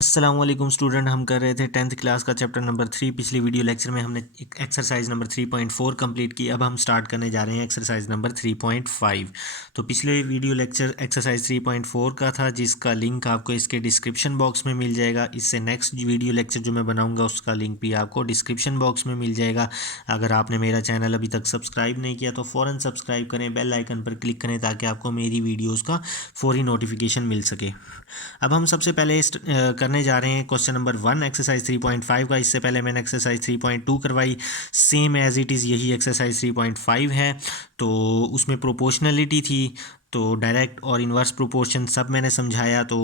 अस्सलाम वालेकुम स्टूडेंट। हम कर रहे थे 10th क्लास का चैप्टर नंबर 3। पिछली वीडियो लेक्चर में हमने एक एक्सरसाइज नंबर 3.4 कंप्लीट की। अब हम स्टार्ट करने जा रहे हैं एक्सरसाइज नंबर 3.5। तो पिछले वीडियो लेक्चर एक्सरसाइज 3.4 का था, जिसका लिंक आपको इसके डिस्क्रिप्शन बॉक्स में मिल जाएगा। इससे नेक्स्ट वीडियो लेक्चर जो मैं बनाऊंगा उसका लिंक भी आपको डिस्क्रिप्शन बॉक्स में मिल जाएगा। अगर आपने मेरा चैनल अभी तक सब्सक्राइब नहीं किया तो फ़ौरन सब्सक्राइब करें, बेल आइकन पर क्लिक करें ताकि आपको मेरी वीडियोज़ का फौरी नोटिफिकेशन मिल सके। अब हम सबसे पहले करने जा रहे हैं क्वेश्चन नंबर 1 एक्सरसाइज 3.5 का। इससे पहले मैंने एक्सरसाइज 3.2 करवाई, सेम एज इट इज़ यही एक्सरसाइज 3.5 है। तो उसमें प्रोपोर्शनलिटी थी, तो डायरेक्ट और इन्वर्स प्रोपोर्शन सब मैंने समझाया। तो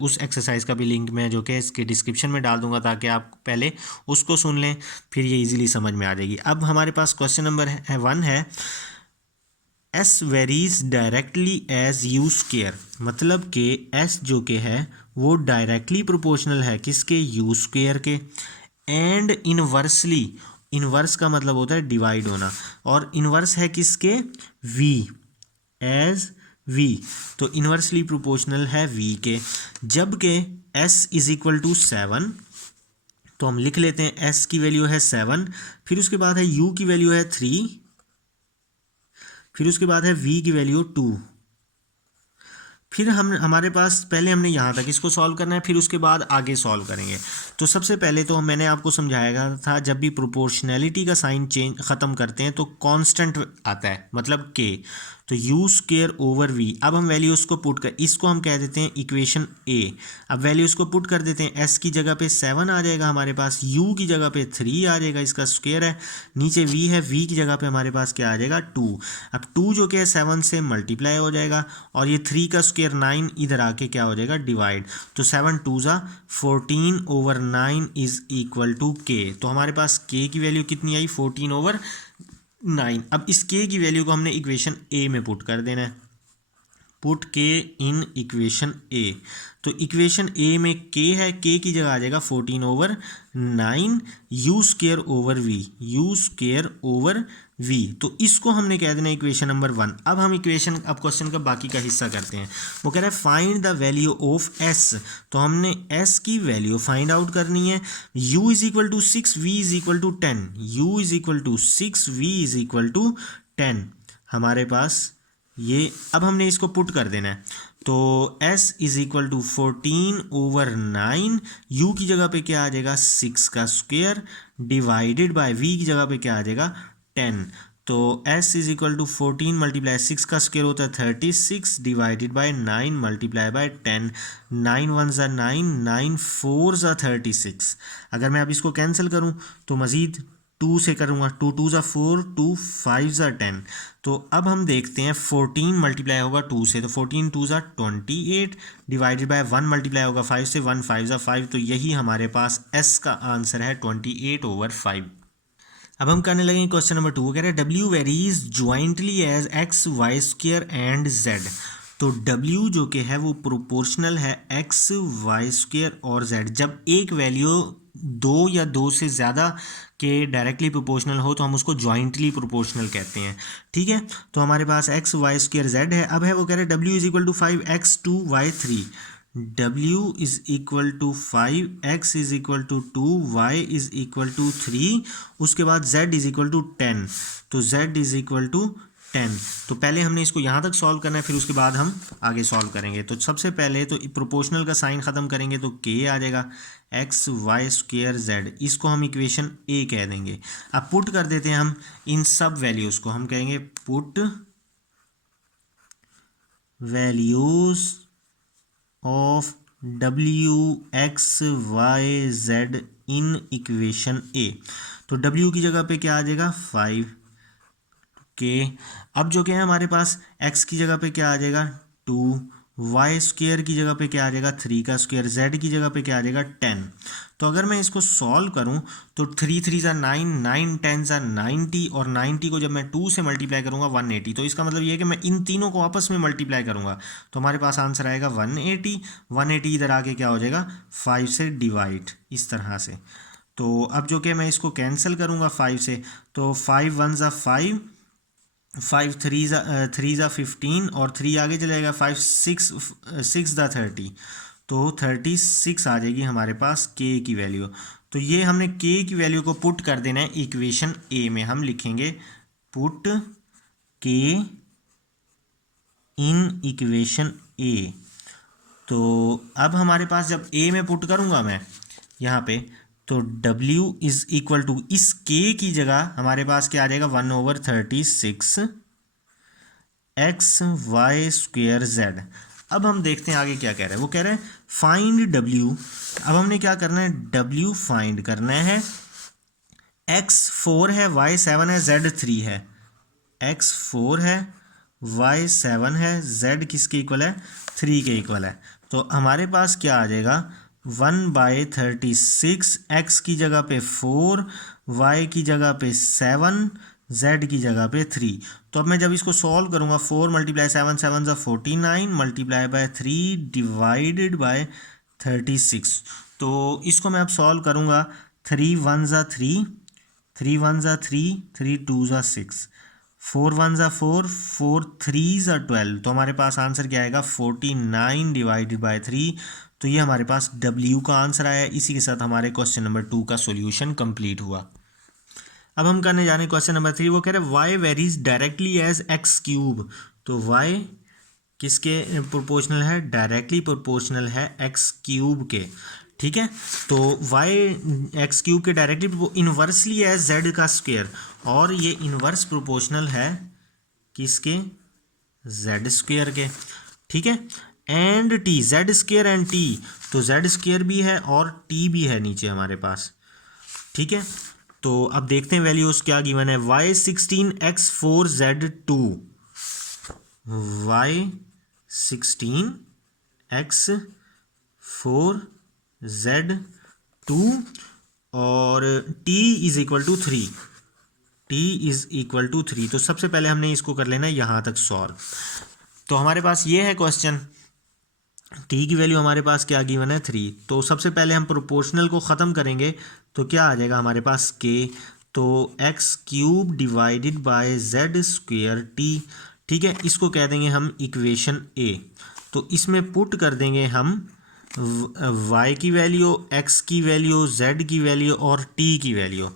उस एक्सरसाइज का भी लिंक मैं जो कि इसके डिस्क्रिप्शन में डाल दूंगा ताकि आप पहले उसको सुन लें, फिर ये इजीली समझ में आ जाएगी। अब हमारे पास क्वेश्चन नंबर 1 है, S varies directly as U square. मतलब कि एस जो कि है वो डायरेक्टली प्रोपोर्शनल है किसके, यू स्क्वेयर के। एंड इनवर्सली, इनवर्स का मतलब होता है डिवाइड होना, और इनवर्स है किसके, वी, एज वी। तो इनवर्सली प्रोपोर्शनल है वी के। जबकि एस इज इक्वल टू 7, तो हम लिख लेते हैं एस की वैल्यू है 7, फिर उसके बाद है यू की वैल्यू है 3, फिर उसके बाद है v की वैल्यू 2। फिर हम हमारे पास पहले हमने यहाँ तक इसको सॉल्व करना है, फिर उसके बाद आगे सॉल्व करेंगे। तो सबसे पहले तो मैंने आपको समझाया था, जब भी प्रोपोर्शनैलिटी का साइन चेंज ख़त्म करते हैं तो कांस्टेंट आता है, मतलब k। तो यू स्क्वेयर ओवर वी। अब हम वैल्यूज़ को पुट कर, इसको हम कह देते हैं इक्वेशन ए। अब वैल्यूज़ को पुट कर देते हैं, एस की जगह पे 7 आ जाएगा हमारे पास, यू की जगह पे 3 आ जाएगा, इसका स्क्वेयर है। नीचे वी है, वी की जगह पे हमारे पास क्या आ जाएगा, 2। अब 2 जो कि है 7 से मल्टीप्लाई हो जाएगा, और ये 3 का स्क्वेयर 9 इधर आके क्या हो जाएगा, डिवाइड। तो 7 2 ज़ा 14 ओवर 9 इज इक्वल टू के। तो हमारे पास के की वैल्यू कितनी आई, 14 ओवर 9। अब इस के की वैल्यू को हमने इक्वेशन ए में पुट कर देना है, पुट के इन इक्वेशन ए। तो इक्वेशन ए में के है, के की जगह आ जाएगा 14 over 9 U square over V, U square over V. तो इसको हमने कह देना इक्वेशन नंबर 1। अब हम इक्वेशन, अब क्वेश्चन का बाकी का हिस्सा करते हैं। वो कह रहा है find the value of S. तो हमने एस की वैल्यू फाइंड आउट करनी है। u is equal to 6, V is equal to 10, u is equal to 6, V is equal to 10 हमारे पास ये। अब हमने इसको पुट कर देना है। तो s is equal to 14 over 9, u की जगह पे क्या आ जाएगा, 6 का स्क्वेयर, डिवाइडेड बाय v की जगह पे क्या आ जाएगा, 10। तो s is equal to 14 multiply 6 का स्क्वेयर होता है 36, डिवाइडेड बाय 9 मल्टीप्लाई बाय 10। 9 1 ज़ा 9, 9 4 ज़ा 36। अगर मैं अब इसको कैंसिल करूं तो मज़ीद 2 से करूँगा, 2 2 ज़ा 4, 2 5 ज़ा 10। तो अब हम देखते हैं 14 मल्टीप्लाई होगा 2 से, तो 14 2 ज़ा 28, डिवाइडेड बाय 1 मल्टीप्लाई होगा 5 से, 1 5 ज़ा 5। तो यही हमारे पास s का आंसर है 28 ओवर 5। अब हम करने लगेंगे क्वेश्चन नंबर 2। वो कह रहे हैं W varies jointly as X Y square and Z. तो W जो कि है वो प्रोपोर्शनल है एक्स वाई स्क्र और z। जब एक वैल्यू 2 या 2 से ज़्यादा के डायरेक्टली प्रोपोर्शनल हो तो हम उसको ज्वाइंटली प्रोपोर्शनल कहते हैं। ठीक है, तो हमारे पास एक्स वाई स्क्र जेड है। अब है वो कह रहे हैं W is equal to 5x2y3। W is equal to 5, x is equal to 2, y is equal to 3, उसके बाद z इज इक्वल टू 10। तो z इज इक्वल टू 10। तो पहले हमने इसको यहाँ तक सॉल्व करना है, फिर उसके बाद हम आगे सॉल्व करेंगे। तो सबसे पहले तो प्रोपोर्शनल का साइन ख़त्म करेंगे तो k आ जाएगा, एक्स वाई स्क्वेयर जेड। इसको हम इक्वेशन ए कह देंगे। अब पुट कर देते हैं हम इन सब वैल्यूज़ को, हम कहेंगे put values of W X Y Z in equation A. तो डब्ल्यू की जगह पे क्या आ जाएगा, 5 के। अब जो क्या है हमारे पास x की जगह पे क्या आ जाएगा, 2, वाई स्क्वेयर की जगह पे क्या आ जाएगा, 3 का स्क्वेयर, z की जगह पे क्या आ जाएगा, 10। तो अगर मैं इसको सॉल्व करूं तो 3 3 ज़ा 9, 9 10 ज़ा 90, और 90 को जब मैं 2 से मल्टीप्लाई करूंगा 180। तो इसका मतलब ये है कि मैं इन तीनों को आपस में मल्टीप्लाई करूंगा तो हमारे पास आंसर आएगा 180। 180 इधर आके क्या हो जाएगा, 5 से डिवाइड, इस तरह से। तो अब जो कि मैं इसको कैंसिल करूंगा 5 से, तो 5 1 ज़ा 5, 5 3 ज़ा 15, और 3 आगे चलेगा 5 6 6 ज़ा 30। तो 36 आ जाएगी हमारे पास के की वैल्यू। तो ये हमने के की वैल्यू को पुट कर देना है इक्वेशन ए में। हम लिखेंगे पुट के इन इक्वेशन ए। तो अब हमारे पास जब ए में पुट करूँगा मैं यहाँ पे, तो W इज़ इक्वल टू इस के की जगह हमारे पास क्या आ जाएगा 1/36 XY²Z। अब हम देखते हैं आगे क्या कह रहा है। वो कह रहा है फाइंड W। अब हमने क्या करना है, W फाइंड करना है। X 4 है, Y 7 है, Z 3 है। X 4 है, Y 7 है, Z किसके इक्वल है, 3 के इक्वल है। तो हमारे पास क्या आ जाएगा 1/36, X की जगह पे 4, Y की जगह पे 7, Z की जगह पे 3। तो अब मैं जब इसको सॉल्व करूँगा 4 × 7 7 = 49 मल्टीप्लाई बाय 3 डिवाइडेड बाय 36। तो इसको मैं अब सॉल्व करूँगा 3 1 = 3, 3 1 = 3, 3 2 = 6, 4 1 = 4, 4 3 = 12। तो हमारे पास आंसर क्या आएगा 49 डिवाइडेड बाय 3। तो ये हमारे पास W का आंसर आया। इसी के साथ हमारे क्वेश्चन नंबर 2 का सॉल्यूशन कंप्लीट हुआ। अब हम करने जा रहे हैं क्वेश्चन नंबर 3। वो कह रहे हैं y varies directly as x³। तो y किसके प्रोपोर्शनल है, डायरेक्टली प्रोपोर्शनल है x³ के। ठीक है, तो y x³ के डायरेक्टली इन्वर्सली एज z का स्क्वायर, और ये इन्वर्स प्रोपोर्शनल है किसके, z² के। ठीक है, and t, z² and t, तो z² भी है और t भी है नीचे हमारे पास। ठीक है, तो अब देखते हैं वैल्यूज क्या गिवन है। y16 x4 z2, y16 x4 z2 और t is equal to 3, t is equal to 3। तो सबसे पहले हमने इसको कर लेना यहाँ तक सॉल्व। तो हमारे पास ये है क्वेश्चन, t की वैल्यू हमारे पास क्या गिवन है 3। तो सबसे पहले हम प्रोपोर्शनल को ख़त्म करेंगे, तो क्या आ जाएगा हमारे पास k, तो x³ divided by z² t। ठीक है, इसको कह देंगे हम इक्वेशन a। तो इसमें पुट कर देंगे हम y की वैल्यू, x की वैल्यू, z की वैल्यू और t की वैल्यू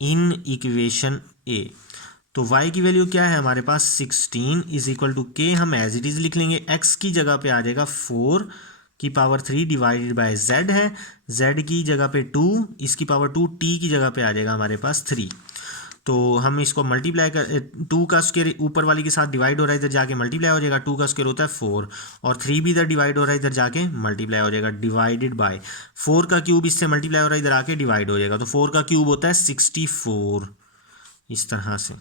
इन इक्वेशन a। तो y की वैल्यू क्या है हमारे पास 16 इज इक्वल टू k, हम एज इट इज़ लिख लेंगे। x की जगह पे आ जाएगा 4 की पावर 3 डिवाइडेड बाय z है, z की जगह पे 2, इसकी पावर 2, t की जगह पे आ जाएगा हमारे पास 3। तो हम इसको मल्टीप्लाई कर, 2 का स्क्वायर ऊपर वाली के साथ डिवाइड हो रहा है, इधर जाके मल्टीप्लाई हो जाएगा। 2 का स्क्वायर होता है 4 और 3 भी इधर डिवाइड हो रहा है, इधर जाके मल्टीप्लाई हो जाएगा। डिवाइडेड बाय 4 का क्यूब इससे मल्टीप्लाई हो रहा है, इधर आके डिवाइड हो जाएगा। तो 4 का क्यूब होता है 64, इस तरह से।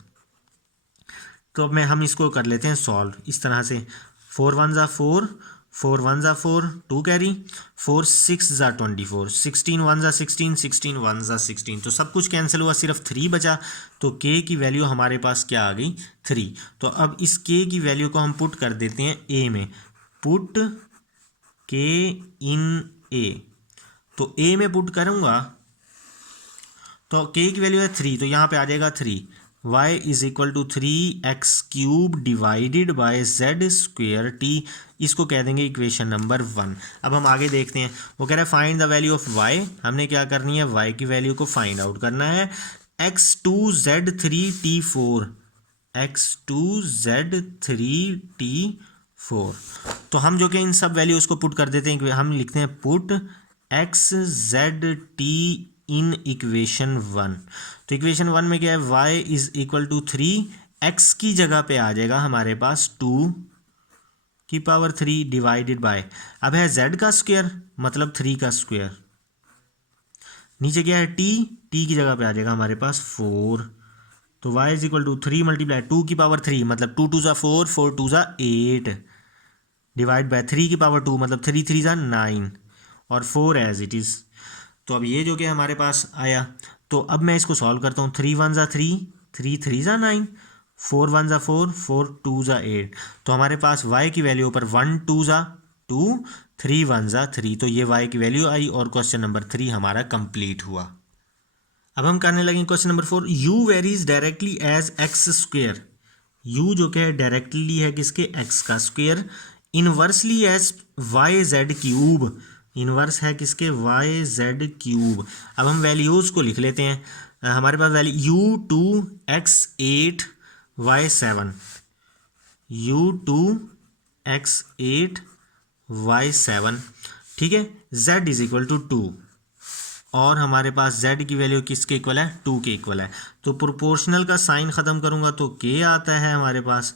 तो अब हम इसको कर लेते हैं सॉल्व इस तरह से। 4 1 = 4, 4 1 = 4, 2 कैरी, 4 6 = 24, 16 1 = 16, 16 1 = 16। तो सब कुछ कैंसिल हुआ, सिर्फ 3 बचा। तो k की वैल्यू हमारे पास क्या आ गई 3। तो अब इस k की वैल्यू को हम पुट कर देते हैं a में, पुट k इन a। तो a में पुट करूँगा तो k की वैल्यू है 3, तो यहाँ पे आ जाएगा 3, y is equal to 3x³ divided by z² t। इसको कह देंगे इक्वेशन नंबर 1। अब हम आगे देखते हैं। वो कह रहा है find the value of y। हमने क्या करनी है, y की वैल्यू को फाइंड आउट करना है। x2 z3 t4, x2 z3 t4। तो हम जो कि इन सब वैल्यूज़ को पुट कर देते हैं, हम लिखते हैं put x z t in equation 1। तो इक्वेशन 1 में क्या है, y is equal to 3, x की जगह पे आ जाएगा हमारे पास 2 की पावर 3 डिवाइडेड बाय, अब है z का स्क्वायर मतलब 3 का स्क्वायर, नीचे क्या है t, t की जगह पे आ जाएगा हमारे पास 4। तो y is equal to 3 multiply 2 की पावर 3 मतलब 2 2 ज़ा 4, 4 2 ज़ा 8 डिवाइड बाय 3 की पावर 2 मतलब 3 3 ज़ा 9 और 4 एज इट इज़। तो अब ये जो कि हमारे पास आया, तो अब मैं इसको सॉल्व करता हूँ। 3 1 ज़ा 3, 3 3 ज़ा 9, 4 1 ज़ा 4, 4 2 ज़ा 8। तो हमारे पास y की वैल्यू पर 1 2 ज़ा 2, 3 1 ज़ा 3। तो ये y की वैल्यू आई और क्वेश्चन नंबर 3 हमारा कंप्लीट हुआ। अब हम करने लगे question number 4। u varies directly as x²। u जो कि डायरेक्टली है किसके, x का square, inversely as Y Z cube, inverse है किसके, वाई जेड क्यूब। अब हम वैल्यूज़ को लिख लेते हैं। हमारे पास वैल्यू U2X8Y7, U2X8Y7, ठीक है। Z इज इक्वल टू 2, और हमारे पास Z की वैल्यू किसके इक्वल है, 2 के इक्वल है। तो प्रोपोर्शनल का साइन ख़त्म करूँगा तो K आता है हमारे पास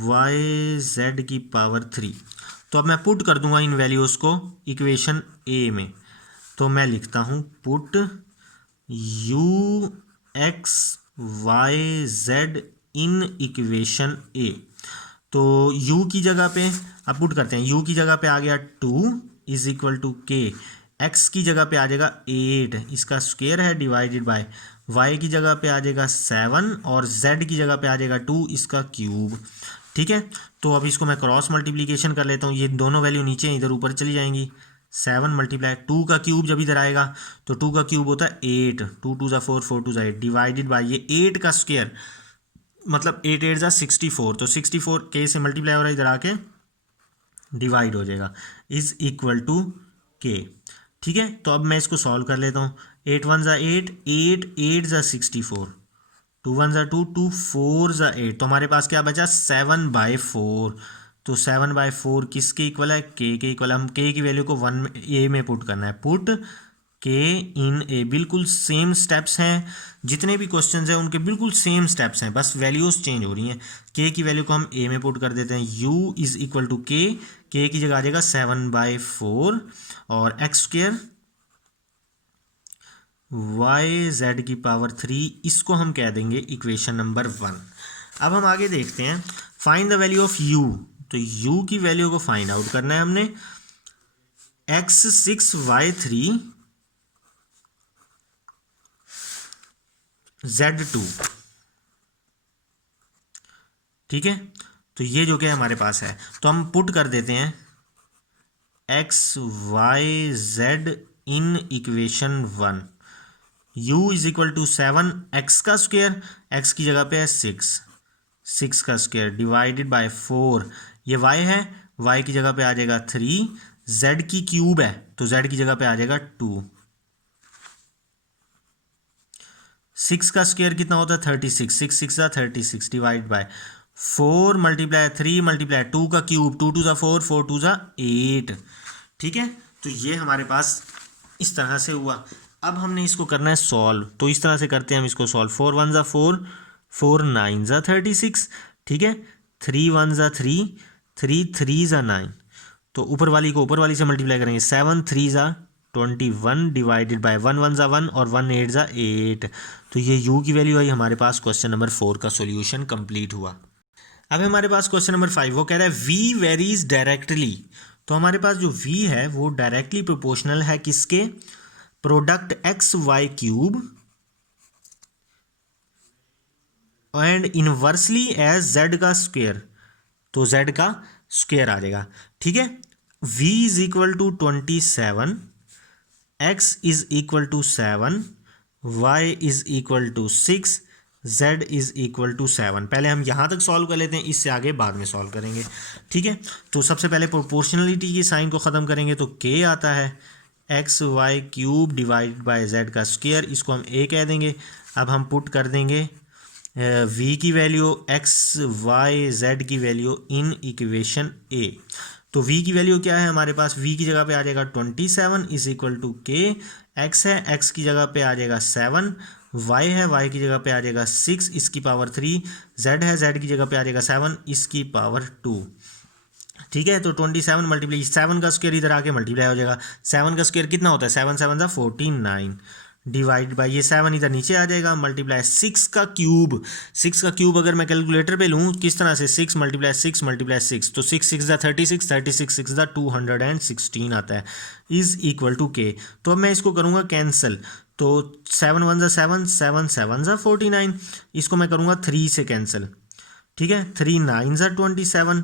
YZ⁻3। तो अब मैं पुट कर दूंगा इन वैल्यूज़ को इक्वेशन ए में। तो मैं लिखता हूँ put UX/YZ in equation A. तो u की जगह पे अब पुट करते हैं, u की जगह पे आ गया 2 इज इक्वल टू के, x की जगह पे आ जाएगा 8 इसका स्क्वायर है डिवाइडेड बाय, y की जगह पे आ जाएगा 7 और z की जगह पे आ जाएगा 2 इसका क्यूब, ठीक है। तो अब इसको मैं क्रॉस मल्टीप्लिकेशन कर लेता हूँ, ये दोनों वैल्यू नीचे इधर ऊपर चली जाएंगी। 7 मल्टीप्लाई 2 का क्यूब जब इधर आएगा तो 2 का क्यूब होता है 8, 2 2 ज़ा 4, 4 2 ज़ा 8 डिवाइडेड बाय ये 8 का स्क्वायर मतलब 8 8 ज़ा 64, तो 64 के से मल्टीप्लाई हो रहा है इधर आके डिवाइड हो जाएगा, इज इक्वल टू के, ठीक है। तो अब मैं इसको सॉल्व कर लेता हूँ। 8 1 ज़ा 8, 8 8 ज़ा 64, 2 1 ज़ा 2, 2 4 ज़ा 8, तो हमारे पास क्या बचा 7/4। तो 7/4 किसके इक्वल है, के इक्वल। हम के की वैल्यू को 1 ए में पुट करना है, पुट के इन ए। बिल्कुल सेम स्टेप्स हैं, जितने भी क्वेश्चंस हैं उनके बिल्कुल सेम स्टेप्स हैं, बस वैल्यूज चेंज हो रही हैं। के की वैल्यू को हम ए में पुट कर देते हैं, u इज इक्वल टू के की जगह आ जाएगा 7/4 और x² YZ⁻3, इसको हम कह देंगे इक्वेशन नंबर 1। अब हम आगे देखते हैं, find the value of u। तो u की वैल्यू को फाइंड आउट करना है हमने। x6y3 Z2, ठीक है। तो ये जो कि हमारे पास है तो हम पुट कर देते हैं XYZ in equation 1। u is equal to 7, x का स्क्वायर, x की जगह पे है 6 का स्क्वायर डिवाइडेड बाय 4, ये y है, y की जगह पे आ जाएगा 3, z की क्यूब है तो z की जगह पे आ जाएगा 2। 6 का स्क्वायर कितना होता है 36, 6 6 ज़ा 36 डिवाइड बाय 4 मल्टीप्लाई 3 मल्टीप्लाई 2 का क्यूब, 2 2 ज़ा 4, 4 2 ज़ा 8, ठीक है। तो ये हमारे पास इस तरह से हुआ। अब हमने इसको करना है सॉल्व, तो इस तरह से करते हैं हम इसको सॉल्व। 4 1 ज़ा 4, 4 9 ज़ा 36, ठीक है। 3 1 ज़ा 3, 3 3 ज़ा 9, तो ऊपर वाली को ऊपर वाली से मल्टीप्लाई करेंगे, 7 3 ज़ा 21 डिवाइडेड बाय 1 1 ज़ा 1 और 1 8 ज़ा 8। तो ये u की वैल्यू आई हमारे पास। क्वेश्चन नंबर 4 का सॉल्यूशन कंप्लीट हुआ। अब हमारे पास क्वेश्चन नंबर 5, वो कह रहा है v वेरीज डायरेक्टली। तो हमारे पास जो v है वो डायरेक्टली प्रोपोर्शनल है किसके, product XY³ and inversely as z का स्क्वायर, तो z का स्क्वायर आ जाएगा, ठीक है। v is equal to 27, x is equal to 7, y is equal to 6, z is equal to 7। पहले हम यहाँ तक सॉल्व कर लेते हैं, इससे आगे बाद में सॉल्व करेंगे, ठीक है। तो सबसे पहले प्रोपोर्शनलिटी की साइन को ख़त्म करेंगे तो k आता है, XY³ डिवाइड बाय z का स्क्वायर, इसको हम a कह देंगे। अब हम पुट कर देंगे v की वैल्यू, XYZ की वैल्यू इन इक्वेशन a। तो v की वैल्यू क्या है हमारे पास, v की जगह पे आ जाएगा 27 इज इक्वल टू के, x है x की जगह पे आ जाएगा 7, y है y की जगह पे आ जाएगा 6 इसकी पावर 3, z है z की जगह पे आ जाएगा 7 इसकी पावर 2, ठीक है। तो 27 मल्टीप्लाई 7 का स्क्वायर इधर आके मल्टीप्लाई हो जाएगा। 7 का स्क्वायर कितना होता है, 7 7 ज़ा 49 डिवाइड बाय ये 7 इधर नीचे आ जाएगा, मल्टीप्लाई 6 का क्यूब। 6 का क्यूब अगर मैं कैलकुलेटर पे लूँ किस तरह से, 6 मल्टीप्लाई 6 मल्टीप्लाई 6, तो 6 6 ज़ा 36, 36 6 ज़ा 216 आता है, इज इक्वल टू के। तो अब मैं इसको करूँगा कैंसिल, तो 7 1 ज़ा 7, 7 7 ज़ा 49, इसको मैं करूँगा 3 से कैंसिल, ठीक है। 3 9 ज़ा 27,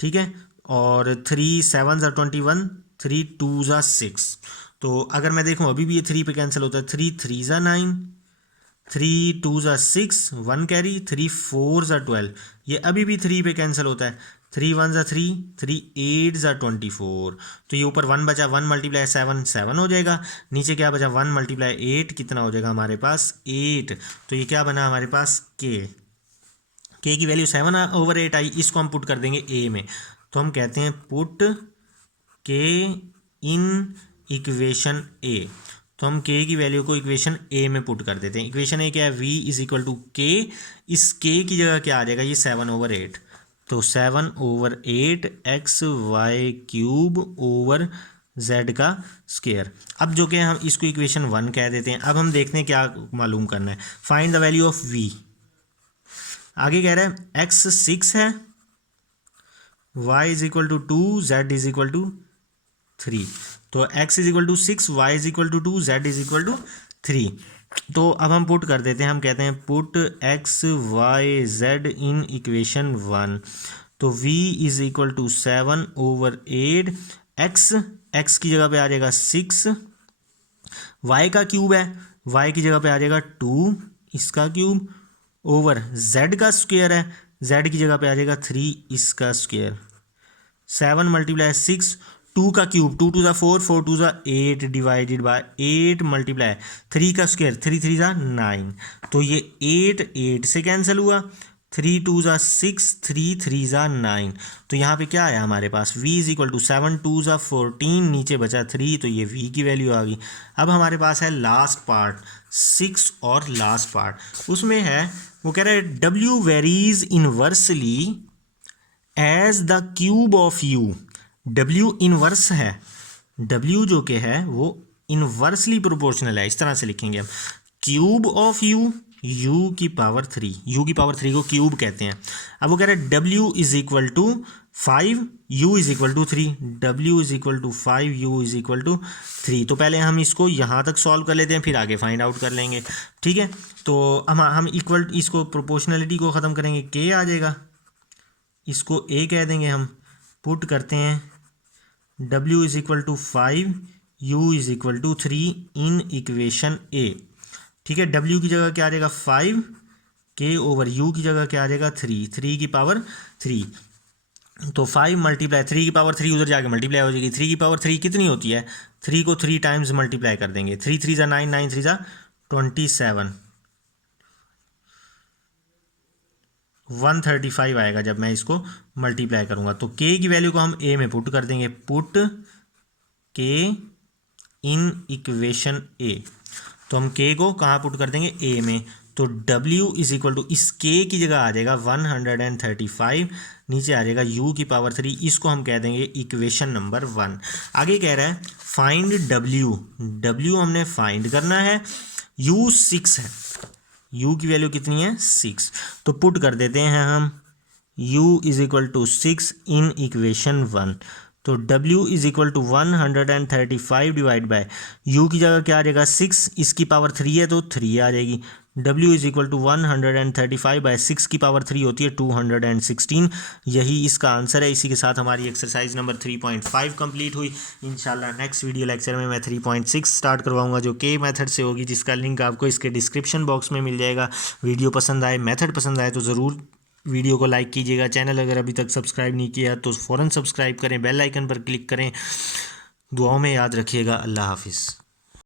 ठीक है, और 3 7 ज़ा 21, 3 2 ज़ा 6। तो अगर मैं देखूं अभी भी ये 3 पे कैंसिल होता है, 3 3 ज़ा 9, 3 2 ज़ा 6, 1 कैरी, 3 4 ज़ा 12, ये अभी भी 3 पे कैंसिल होता है, 3 1 ज़ा 3, 3 8 ज़ा 24। तो ये ऊपर 1 बचा, 1 मल्टीप्लाई 7 7 हो जाएगा। नीचे क्या बचा, 1 मल्टीप्लाई 8 कितना हो जाएगा हमारे पास 8। तो ये क्या बना हमारे पास के की वैल्यू 7/8 आई। इसको हम पुट कर देंगे ए में। तो हम कहते हैं पुट के इन इक्वेशन ए। तो हम के की वैल्यू को इक्वेशन ए में पुट कर देते हैं। इक्वेशन ए क्या है, v इज इक्वल टू के। इस के की जगह क्या आ जाएगा, ये 7/8। तो 7/8 x y cube over z का स्क्वायर। अब जो कि हम इसको इक्वेशन 1 कह देते हैं। अब हम देखते हैं क्या मालूम करना है। Find the value of v। आगे कह रहा है x 6 है, y is equal to 2, z is equal to 3। तो x is equal to 6, y is equal to 2, z is equal to 3। तो अब हम पुट कर देते हैं। हम कहते हैं put x y z in equation 1। तो v is equal to 7/8। x की जगह पे आ जाएगा 6, y का क्यूब है, y की जगह पे आ जाएगा 2 इसका क्यूब ओवर z का स्क्वायर है, z की जगह पे आ जाएगा 3 इसका स्क्वायर। 7 मल्टीप्लाई 6, 2 का क्यूब, 2 2 ज़ा 4, 4 2 ज़ा 8 डिवाइडेड बाय 8 मल्टीप्लाई 3 का स्क्वायर, 3 3 ज़ा 9। तो ये 8 से कैंसिल हुआ, 3 2 ज़ा 6, 3 3 ज़ा 9। तो यहाँ पे क्या आया हमारे पास, v इज इक्वल टू 7 2 ज़ा 14, नीचे बचा 3, तो ये v की वैल्यू आ गई। अब हमारे पास है लास्ट पार्ट 6 और लास्ट पार्ट। उसमें है वो कह रहा है w varies inversely as the cube of u। w inverse है, w जो कि है वो इनवर्सली प्रोपोर्शनल है। इस तरह से लिखेंगे हम, क्यूब ऑफ u, u की पावर 3, u की पावर 3 को क्यूब कहते हैं। अब वो कह रहे हैं w is equal to 5, u is equal to 3, w is equal to 5, u is equal to 3। तो पहले हम इसको यहाँ तक सॉल्व कर लेते हैं, फिर आगे फाइंड आउट कर लेंगे। ठीक है, तो हम इक्वल इसको प्रोपोर्शनलिटी को ख़त्म करेंगे, k आ जाएगा, इसको a कह देंगे। हम पुट करते हैं w is equal to 5, u is equal to 3 in equation a। ठीक है, w की जगह क्या आ जाएगा 5, k ओवर u की जगह क्या आ जाएगा 3, 3 की पावर 3। तो 5 मल्टीप्लाई 3 की पावर 3 उधर जाके मल्टीप्लाई हो जाएगी। 3 की पावर 3 कितनी होती है, 3 को 3 टाइम्स मल्टीप्लाई कर देंगे। 3 3 ज़ा 9, 9 3 ज़ा 27, 135 आएगा जब मैं इसको मल्टीप्लाई करूँगा। तो k की वैल्यू को हम a में पुट कर देंगे, put k in equation a। तो हम k को कहाँ पुट कर देंगे, a में। तो w इज इक्वल टू, इस k की जगह आ जाएगा 135, नीचे आ जाएगा u की पावर 3। इसको हम कह देंगे इक्वेशन नंबर 1। आगे कह रहा है फाइंड w, w हमने फाइंड करना है, u 6 है, u की वैल्यू कितनी है 6। तो पुट कर देते हैं हम u is equal to 6 in equation 1। तो w is equal to 135 divide by u की जगह क्या आ जाएगा 6, इसकी पावर 3 है तो 3 आ जाएगी। w is equal to 135 by 6 की पावर 3 होती है 216। यही इसका आंसर है। इसी के साथ हमारी एक्सरसाइज नंबर 3.5 कंप्लीट हुई। इंशाल्लाह नेक्स्ट वीडियो लेक्चर में मैं 3.6 स्टार्ट करवाऊंगा, जो के मेथड से होगी, जिसका लिंक आपको इसके डिस्क्रिप्शन बॉक्स में मिल जाएगा। वीडियो पसंद आए, मेथड पसंद आए तो ज़रूर वीडियो को लाइक कीजिएगा। चैनल अगर अभी तक सब्सक्राइब नहीं किया तो फ़ौरन सब्सक्राइब करें, बेल आइकन पर क्लिक करें। दुआओं में याद रखिएगा। अल्लाह हाफिज़।